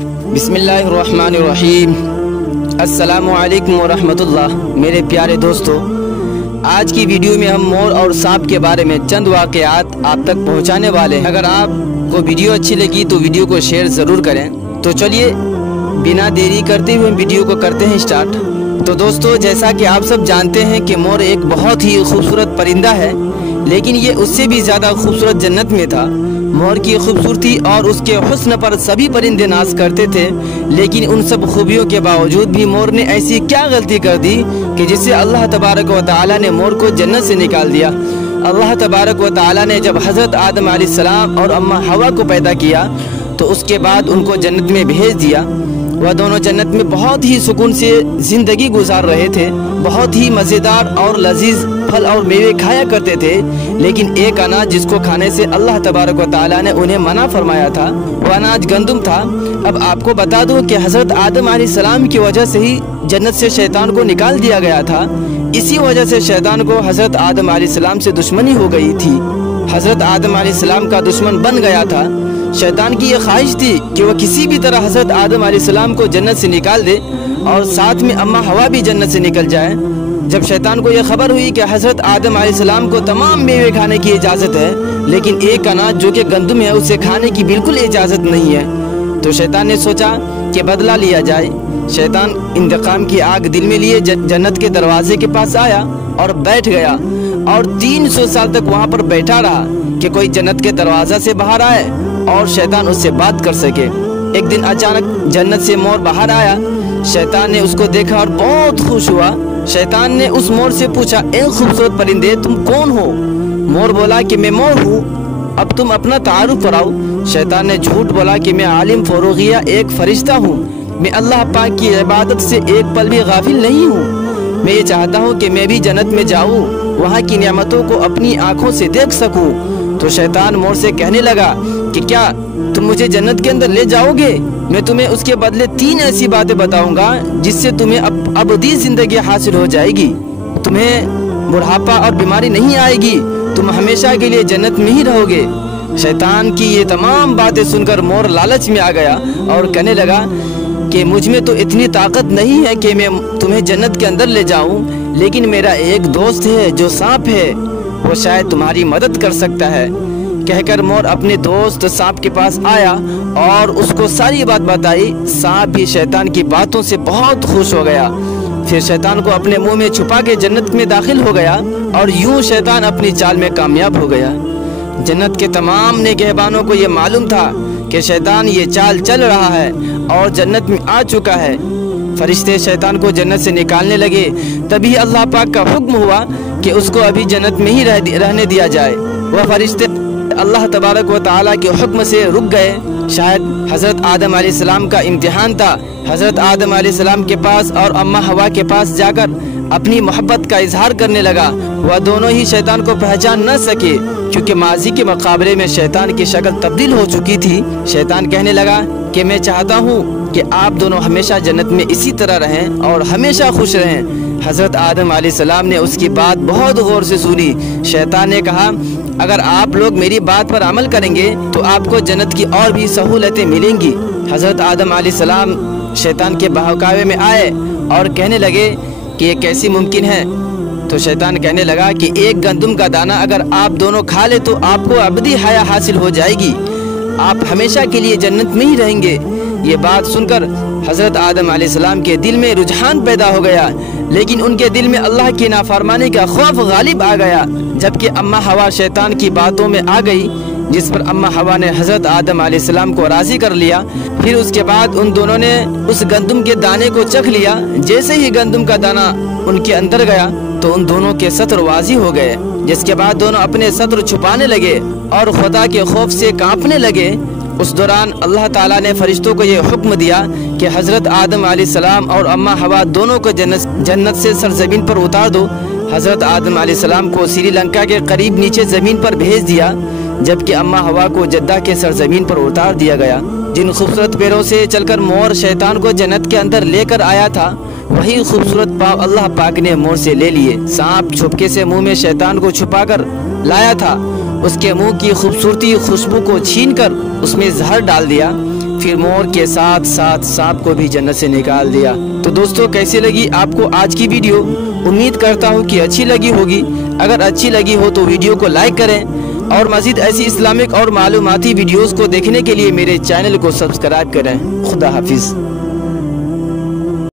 बिस्मिल्लाहिर्रहमानिर्रहीम। अस्सलामु अलैकुम वरहमतुल्लाह। मेरे प्यारे दोस्तों, आज की वीडियो में हम मोर और सांप के बारे में चंद वाक़यात आप तक पहुंचाने वाले हैं। अगर आपको वीडियो अच्छी लगी तो वीडियो को शेयर ज़रूर करें। तो चलिए बिना देरी करते हुए वीडियो को करते हैं स्टार्ट। तो दोस्तों, जैसा कि आप सब जानते हैं कि मोर एक बहुत ही खूबसूरत परिंदा है, लेकिन ये उससे भी ज़्यादा खूबसूरत जन्नत में था। मोर की खूबसूरती और उसके हुस्न पर सभी परिंदे नाज करते थे, लेकिन उन सब खूबियों के बावजूद भी मोर ने ऐसी क्या गलती कर दी कि जिससे अल्लाह तबारक व तआला ने मोर को जन्नत से निकाल दिया। अल्लाह तबारक व तआला ने जब हज़रत आदम अलैहिस्सलाम और अम्मा हवा को पैदा किया तो उसके बाद उनको जन्नत में भेज दिया। वह दोनों जन्नत में बहुत ही सुकून से ज़िंदगी गुजार रहे थे। बहुत ही मज़ेदार और लजीज फल और मेवे खाया करते थे, लेकिन एक अनाज जिसको खाने से अल्लाह तबारक व तआला ने उन्हें मना फरमाया था, वह अनाज गंदुम था। अब आपको बता दूं कि हज़रत आदम अलैहिस्सलाम की वजह से ही जन्नत से शैतान को निकाल दिया गया था। इसी वजह से शैतान को हज़रत आदम अलैहिस्सलाम से दुश्मनी हो गई थी। हज़रत आदम अलैहिस्सलाम का दुश्मन बन गया था। शैतान की ये ख्वाहिश थी कि वह किसी भी तरह हज़रत आदम अलैहिस्सलाम को जन्नत से निकाल दे और साथ में अम्मा हवा भी जन्नत से निकल जाए। जब शैतान को यह खबर हुई कि हज़रत आदम अलैहिस्सलाम को तमाम मेवे खाने की इजाज़त है, लेकिन एक अनाज जो कि गंदुम है उसे खाने की बिल्कुल इजाज़त नहीं है, तो शैतान ने सोचा कि बदला लिया जाए। शैतान इंतकाम की आग दिल में लिए जन्नत के दरवाजे के पास आया और बैठ गया और 300 साल तक वहाँ पर बैठा रहा कि कोई जन्नत के दरवाज़ा से बाहर आए और शैतान उससे बात कर सके। एक दिन अचानक जन्नत से मोर बाहर आया। शैतान ने उसको देखा और बहुत खुश हुआ। शैतान ने उस मोर से पूछा, ए खूबसूरत परिंदे, तुम कौन हो? मोर बोला कि मैं मोर हूँ, अब तुम अपना तारुफ कराओ। शैतान ने झूठ बोला कि मैं आलिम फरोगिया एक फरिश्ता हूँ, मैं अल्लाह पाक की इबादत से एक पल भी गाफिल नहीं हूँ। मैं ये चाहता हूँ कि मैं भी जन्नत में जाऊँ, वहाँ की नियामतों को अपनी आँखों से देख सकूँ। तो शैतान मोर से कहने लगा कि क्या तुम मुझे जन्नत के अंदर ले जाओगे? मैं तुम्हें उसके बदले 3 ऐसी बातें बताऊंगा जिससे तुम्हें अबदी जिंदगी हासिल हो जाएगी। तुम्हें बुढ़ापा और बीमारी नहीं आएगी, तुम हमेशा के लिए जन्नत में ही रहोगे। शैतान की ये तमाम बातें सुनकर मोर लालच में आ गया और कहने लगा कि मुझ में तो इतनी ताकत नहीं है कि मैं तुम्हें जन्नत के अंदर ले जाऊं, लेकिन मेरा एक दोस्त है जो सांप है, वो शायद तुम्हारी मदद कर सकता है। कहकर मोर अपने दोस्त सांप के पास आया और उसको सारी बात बताई। सांप भी शैतान की बातों से बहुत खुश हो गया। फिर शैतान को अपने मुंह में छुपा के जन्नत में दाखिल हो गया और यूं शैतान अपनी चाल में कामयाब हो गया। जन्नत के तमाम नेगहबानों को ये मालूम था कि शैतान ये चाल चल रहा है और जन्नत में आ चुका है। फरिश्ते शैतान को जन्नत से निकालने लगे। तभी अल्लाह पाक का हुक्म हुआ कि उसको अभी जन्नत में ही रहने दिया जाए। वह फरिश्ते अल्लाह तबारक व तआला के हुक्म से रुक गए। शायद हज़रत आदम अलैहिस्सलाम का इम्तिहान था। हज़रत आदम अलैहिस्सलाम के पास और अम्मा हवा के पास जाकर अपनी मोहब्बत का इजहार करने लगा। वह दोनों ही शैतान को पहचान न सके, क्योंकि माजी के मुकाबले में शैतान की शक्ल तब्दील हो चुकी थी। शैतान कहने लगा कि मैं चाहता हूँ कि आप दोनों हमेशा जन्नत में इसी तरह रहें और हमेशा खुश रहें। हज़रत आदम अलैहिस्सलाम ने उसकी बात बहुत गौर से सुनी। शैतान ने कहा, अगर आप लोग मेरी बात पर अमल करेंगे तो आपको जन्नत की और भी सहूलतें मिलेंगी। हज़रत आदम अलैहिस्सलाम शैतान के बहकावे में आए और कहने लगे कि ये कैसी मुमकिन है। तो शैतान कहने लगा कि एक गंदुम का दाना अगर आप दोनों खा ले तो आपको अबदी हया हासिल हो जाएगी, आप हमेशा के लिए जन्नत में ही रहेंगे। ये बात सुनकर हज़रत आदम अलैहिस्सलाम के दिल में रुझान पैदा हो गया, लेकिन उनके दिल में अल्लाह की नाफरमानी का खौफ गालिब आ गया। जबकि अम्मा हवा शैतान की बातों में आ गई, जिस पर अम्मा हवा ने हज़रत आदम अलैहिस्सलाम को राज़ी कर लिया। फिर उसके बाद उन दोनों ने उस गंदुम के दाने को चख लिया। जैसे ही गंदुम का दाना उनके अंदर गया तो उन दोनों के सत्र वाजी हो गए, जिसके बाद दोनों अपने सत्र छुपाने लगे और खुदा के खौफ से कांपने लगे। उस दौरान अल्लाह ताला ने फरिश्तों को ये हुक्म दिया कि हज़रत आदम अलैहिस्सलाम और अम्मा हवा दोनों को जन्नत से सरजमीन पर उतार दो। हज़रत आदम अलैहिस्सलाम को श्रीलंका के करीब नीचे ज़मीन पर भेज दिया, जबकि अम्मा हवा को जद्दा के सरजमीन पर उतार दिया गया। जिन खूबसूरत पैरों से चलकर मोर शैतान को जन्नत के अंदर लेकर आया था, वही खूबसूरत पाँव अल्लाह पाक ने मोर से ले लिए। सांप छुपके से मुंह में शैतान को छुपाकर लाया था। उसके मुंह की खूबसूरती खुशबू को छीनकर उसमें जहर डाल दिया। پھر مور کے ساتھ ساتھ سانپ کو بھی جنت سے نکال دیا۔ تو دوستو کیسی لگی آپ کو آج کی ویڈیو؟ امید کرتا ہوں کہ اچھی لگی ہوگی۔ اگر اچھی لگی ہو تو ویڈیو کو لائک کریں اور مزید ایسی اسلامک اور معلوماتی ویڈیوز کو دیکھنے کے لیے میرے چینل کو سبسکرائب کریں۔ خدا حافظ۔